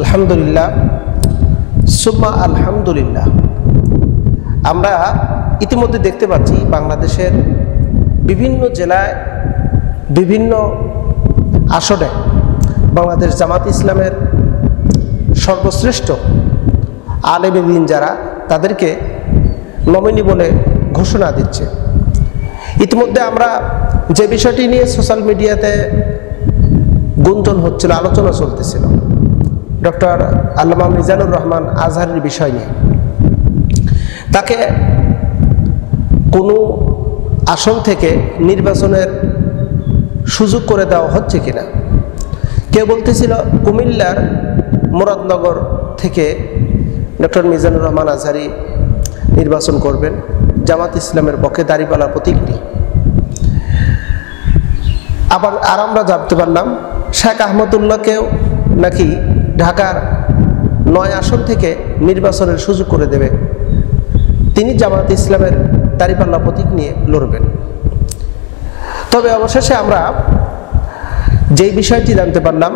আলহামদুলিল্লাহ সুম্মা আলহামদুলিল্লাহ। আমরা ইতিমধ্যে দেখতে পাচ্ছি বাংলাদেশের বিভিন্ন জেলায় বিভিন্ন আসনে বাংলাদেশ জামাত ইসলামের সর্বশ্রেষ্ঠ আলেম দ্বীন যারা তাদেরকে নমিনি বলে ঘোষণা দিচ্ছে। ইতিমধ্যে আমরা যে বিষয়টি নিয়ে সোশ্যাল মিডিয়াতে গুঞ্জন হচ্ছিল, আলোচনা চলতেছিল, ডক্টর আল্লামা মিজানুর রহমান আজহারের বিষয় নিয়ে, তাকে কোনো আসন থেকে নির্বাচনের সুযোগ করে দেওয়া হচ্ছে কিনা। কেউ বলতেছিল কুমিল্লার মুরাদনগর থেকে ডক্টর মিজানুর রহমান আজহারি নির্বাচন করবেন জামাত ইসলামের পক্ষে দাঁড়িপাল্লা প্রতীক নিয়ে। আবার আমরা জানতে পারলাম শেখ আহমদুল্লাহকেও নাকি ঢাকার ৯ আসন থেকে নির্বাচনের সুযোগ করে দেবে, তিনি জামাত ইসলামের দাঁড়িপাল্লা প্রতীক নিয়ে লড়বেন। তবে অবশেষে আমরা যেই বিষয়টি জানতে পারলাম,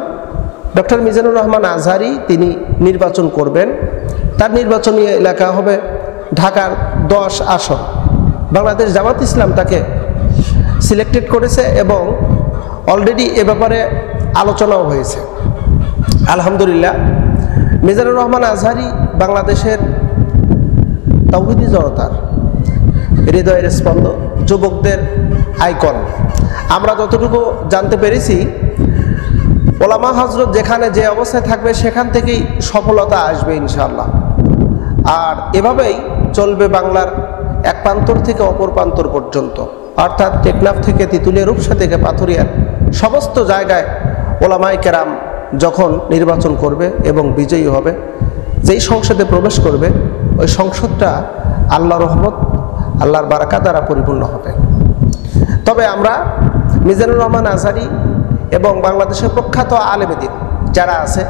ডক্টর মিজানুর রহমান আজহারি তিনি নির্বাচন করবেন, তার নির্বাচনী এলাকা হবে ঢাকার ১০ আসন। বাংলাদেশ জামাত ইসলাম তাকে সিলেক্টেড করেছে এবং অলরেডি এ ব্যাপারে আলোচনাও হয়েছে। আলহামদুলিল্লাহ, মিজানুর রহমান আজহারি বাংলাদেশের তাওহীদি জনতার হৃদয়ের স্পন্দ, যুবকদের আইকন। আমরা যতটুকু জানতে পেরেছি, ওলামা হযরত যেখানে যে অবস্থায় থাকবে সেখান থেকেই সফলতা আসবে ইনশাআল্লাহ। আর এভাবেই চলবে বাংলার এক প্রান্তর থেকে অপর প্রান্তর পর্যন্ত, অর্থাৎ টেকনাফ থেকে তেঁতুলিয়া, রূপসা থেকে পাথুরিয়ার সমস্ত জায়গায় ওলামায়ে কেরাম যখন নির্বাচন করবে এবং বিজয়ী হবে, যেই সংসদে প্রবেশ করবে ওই সংসদটা আল্লাহর রহমত, আল্লাহর বারাকা দ্বারা পরিপূর্ণ হবে। তবে আমরা মিজানুর রহমান আজহারি এবং বাংলাদেশের প্রখ্যাত আলেম দ্বীন যারা আছে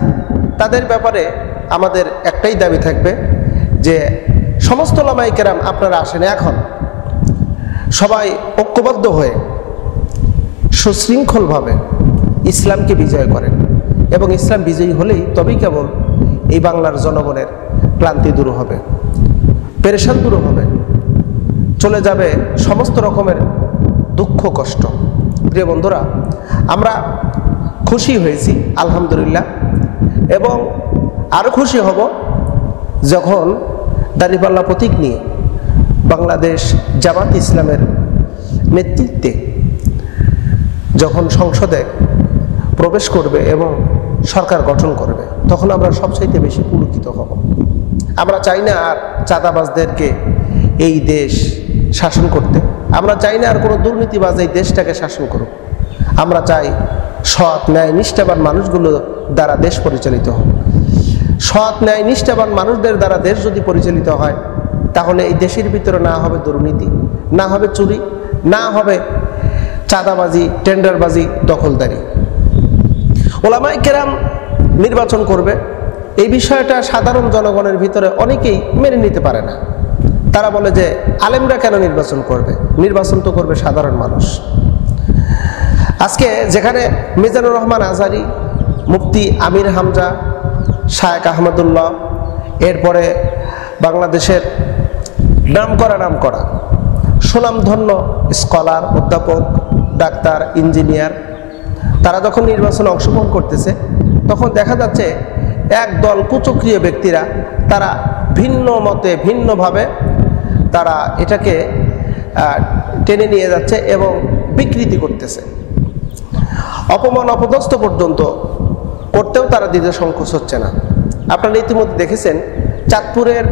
তাদের ব্যাপারে আমাদের একটাই দাবি থাকবে যে সমস্ত ওলামায়ে কেরাম আপনারা আসেন, এখন সবাই ঐক্যবদ্ধ হয়ে সুশৃঙ্খলভাবে ইসলামকে বিজয় করেন, এবং ইসলাম বিজয়ী হলেই তবেই কেবল এই বাংলার জনগণের ক্লান্তি দূর হবে, পেরেশান দূর হবে, চলে যাবে সমস্ত রকমের দুঃখ কষ্ট। প্রিয় বন্ধুরা, আমরা খুশি হয়েছি আলহামদুলিল্লাহ, এবং আরও খুশি হব যখন দাঁড়িপাল্লা প্রতীক নিয়ে বাংলাদেশ জামাত ইসলামের নেতৃত্বে যখন সংসদে প্রবেশ করবে এবং সরকার গঠন করবে, তখন আমরা সবচাইতে বেশি পুলকিত হব। আমরা চাই না আর চাঁদাবাজদেরকে এই দেশ শাসন করতে, আমরা চাই না আর কোনো দুর্নীতিবাজ এই দেশটাকে শাসন করুক। আমরা চাই সৎ ন্যায় নিষ্ঠাবান মানুষগুলো দ্বারা দেশ পরিচালিত হোক। সৎ ন্যায় নিষ্ঠাবান মানুষদের দ্বারা দেশ যদি পরিচালিত হয়, তাহলে এই দেশের ভিতরে না হবে দুর্নীতি, না হবে চুরি, না হবে চাঁদাবাজি, টেন্ডারবাজি, দখলদারি। ওলামায়ে কেরাম নির্বাচন করবে, এই বিষয়টা সাধারণ জনগণের ভিতরে অনেকেই মেনে নিতে পারে না। তারা বলে যে আলেমরা কেন নির্বাচন করবে, নির্বাচন তো করবে সাধারণ মানুষ। আজকে যেখানে মিজানুর রহমান আজহারি, মুফতি আমির হামজা, শায়েখ আহমদুল্লাহ, এরপরে বাংলাদেশের নামকরা সুনামধন্য স্কলার, অধ্যাপক, ডাক্তার, ইঞ্জিনিয়ার, তারা যখন নির্বাচনে অংশগ্রহণ করতেছে, তখন দেখা যাচ্ছে একদল কুচক্রীয় ব্যক্তিরা তারা ভিন্ন মতে, ভিন্নভাবে তারা এটাকে টেনে নিয়ে যাচ্ছে এবং বিকৃতি করতেছে। অপমান অপদস্থ পর্যন্ত করতেও তারা দ্বিধা সংকোচ হচ্ছে না। আপনারা ইতিমধ্যে দেখেছেন চাঁদপুরের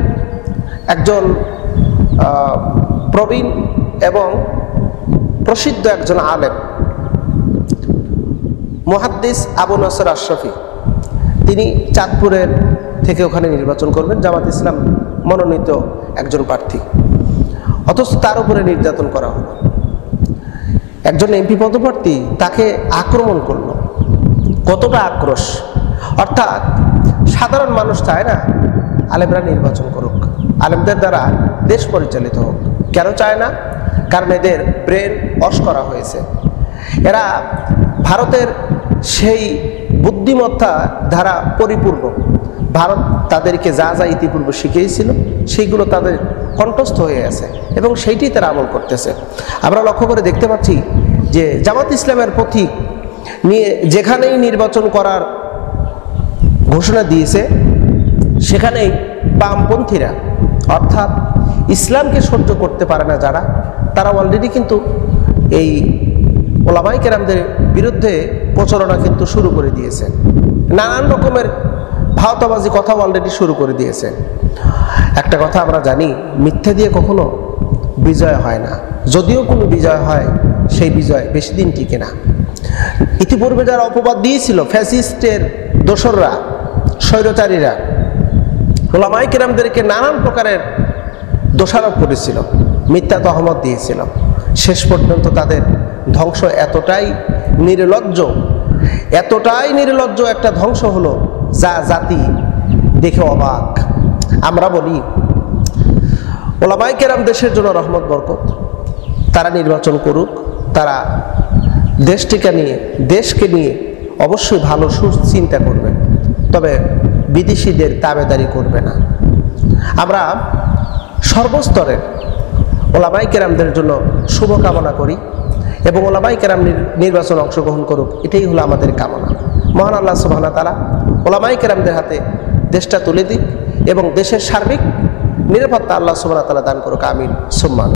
একজন প্রবীণ এবং প্রসিদ্ধ একজন আলেম মুহাদ্দিস আবু নসর আশরাফি, তিনি চাঁদপুরের থেকে ওখানে নির্বাচন করবেন, জামাত ইসলাম মনোনীত একজন প্রার্থী, অথচ তার উপরে নির্যাতন করা হলো। একজন এমপি পদপ্রার্থী তাকে আক্রমণ করলো, কতটা আক্রোশ! অর্থাৎ সাধারণ মানুষ চায় না আলেমরা নির্বাচন করুক, আলেমদের দ্বারা দেশ পরিচালিত হোক। কেন চায় না? কারণ এদের ব্রেন ওয়াশ করা হয়েছে। এরা ভারতের সেই বুদ্ধিমত্তা দ্বারা পরিপূর্ণ। ভারত তাদেরকে যা যা ইতিপূর্বে শিখিয়েছিল সেইগুলো তাদের কণ্ঠস্থ হয়ে আছে এবং সেইটি তারা আমল করতেছে। আমরা লক্ষ্য করে দেখতে পাচ্ছি যে জামাত ইসলামের পথিক নিয়ে যেখানেই নির্বাচন করার ঘোষণা দিয়েছে সেখানেই বামপন্থীরা, অর্থাৎ ইসলামকে সহ্য করতে পারে না যারা, তারা অলরেডি কিন্তু এই ওলামায়ে কেরামদের বিরুদ্ধে প্রচারণা কিন্তু শুরু করে দিয়েছে। নানান রকমের ভাওতাবাজি কথা অলরেডি শুরু করে দিয়েছে। একটা কথা আমরা জানি, মিথ্যা দিয়ে কখনো বিজয় হয় না। যদিও কোনো বিজয় হয়, সেই বিজয় বেশি দিন টিকে না। ইতিপূর্বে যারা অপবাদ দিয়েছিল, ফ্যাসিস্টের দোসররা, স্বৈরচারীরা ওলামায়ে কেরামদেরকে নানান প্রকারের দোষারোপ করেছিল, মিথ্যা তহমত দিয়েছিল, শেষ পর্যন্ত তাদের ধ্বংস এতটাই নির্লজ্জ একটা ধ্বংস হলো যা জাতি দেখে অবাক। আমরা বলি ওলামায়ে কেরাম দেশের জন্য রহমত বরকত, তারা নির্বাচন করুক, তারা দেশকে নিয়ে অবশ্যই ভালো সুচিন্তা করবে, তবে বিদেশিদের তাবেদারি করবে না। আমরা সর্বস্তরের ওলামায়ে কেরামদের জন্য শুভকামনা করি এবং ওলামায়ে কেরাম নির্বাচনে অংশগ্রহণ করুক, এটাই হলো আমাদের কামনা। মহান আল্লাহ সুবহানাহু ওয়া তাআলা ওলামায়ে কেরামদের হাতে দেশটা তুলে দিক এবং দেশের সার্বিক নিরাপত্তা আল্লাহ সুবহানাহু ওয়া তাআলা দান করুক। আমিন সুম্মা আমিন।